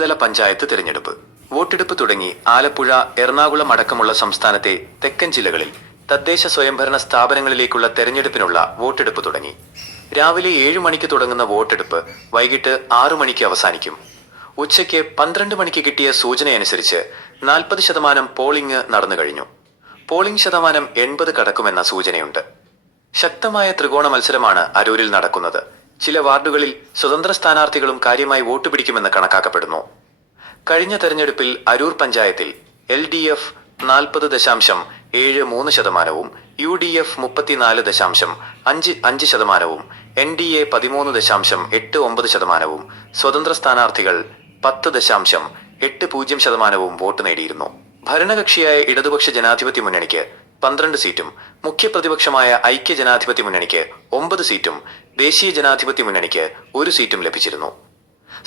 ത്രിതല പഞ്ചായത്ത് തിരഞ്ഞെടുപ്പ്. വോട്ടെടുപ്പ് തുടങ്ങി. ആലപ്പുഴ, എറണാകുളം അടക്കമുള്ള സംസ്ഥാനത്തെ തെക്കൻ ജില്ലകളിൽ തദ്ദേശ സ്വയംഭരണ സ്ഥാപനങ്ങളിലേക്കുള്ള തെരഞ്ഞെടുപ്പിനുള്ള വോട്ടെടുപ്പ് തുടങ്ങി. രാവിലെ 7 മണിക്ക് തുടങ്ങുന്ന വോട്ടെടുപ്പ് വൈകിട്ട് 6 മണിക്ക് അവസാനിക്കും. ഉച്ചയ്ക്ക് 12 മണിക്ക് കിട്ടിയ സൂചനയനുസരിച്ച് 40% പോളിംഗ് നടന്നു കഴിഞ്ഞു. പോളിംഗ് ശതമാനം 80 കടക്കുമെന്ന സൂചനയുണ്ട്. ശക്തമായ ത്രികോണ മത്സരമാണ് അരൂരിൽ നടക്കുന്നത്. ചില വാർഡുകളിൽ സ്വതന്ത്ര സ്ഥാനാർത്ഥികളും കാര്യമായി വോട്ട് പിടിക്കുമെന്ന് കണക്കാക്കപ്പെടുന്നു. കഴിഞ്ഞ തെരഞ്ഞെടുപ്പിൽ അരൂർ പഞ്ചായത്തിൽ LDF 40.73%, UDF 34.55%, NDA 13.89%, സ്വതന്ത്ര സ്ഥാനാർത്ഥികൾ 10.80% വോട്ട് നേടിയിരുന്നു. ഭരണകക്ഷിയായ ഇടതുപക്ഷ ജനാധിപത്യ മുന്നണിക്ക് 12 സീറ്റും മുഖ്യപ്രതിപക്ഷമായ ഐക്യ ജനാധിപത്യ മുന്നണിക്ക് 9 സീറ്റും ദേശീയ ജനാധിപത്യ മുന്നണിക്ക് 1 സീറ്റും ലഭിച്ചിരുന്നു.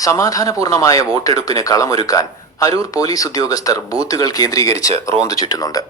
സമാധാനപൂർണമായ വോട്ടെടുപ്പിന് കളമൊരുക്കാൻ അരൂർ പോലീസ് ഉദ്യോഗസ്ഥർ ബൂത്തുകൾ കേന്ദ്രീകരിച്ച് റോന്തു ചുറ്റുന്നുണ്ട്.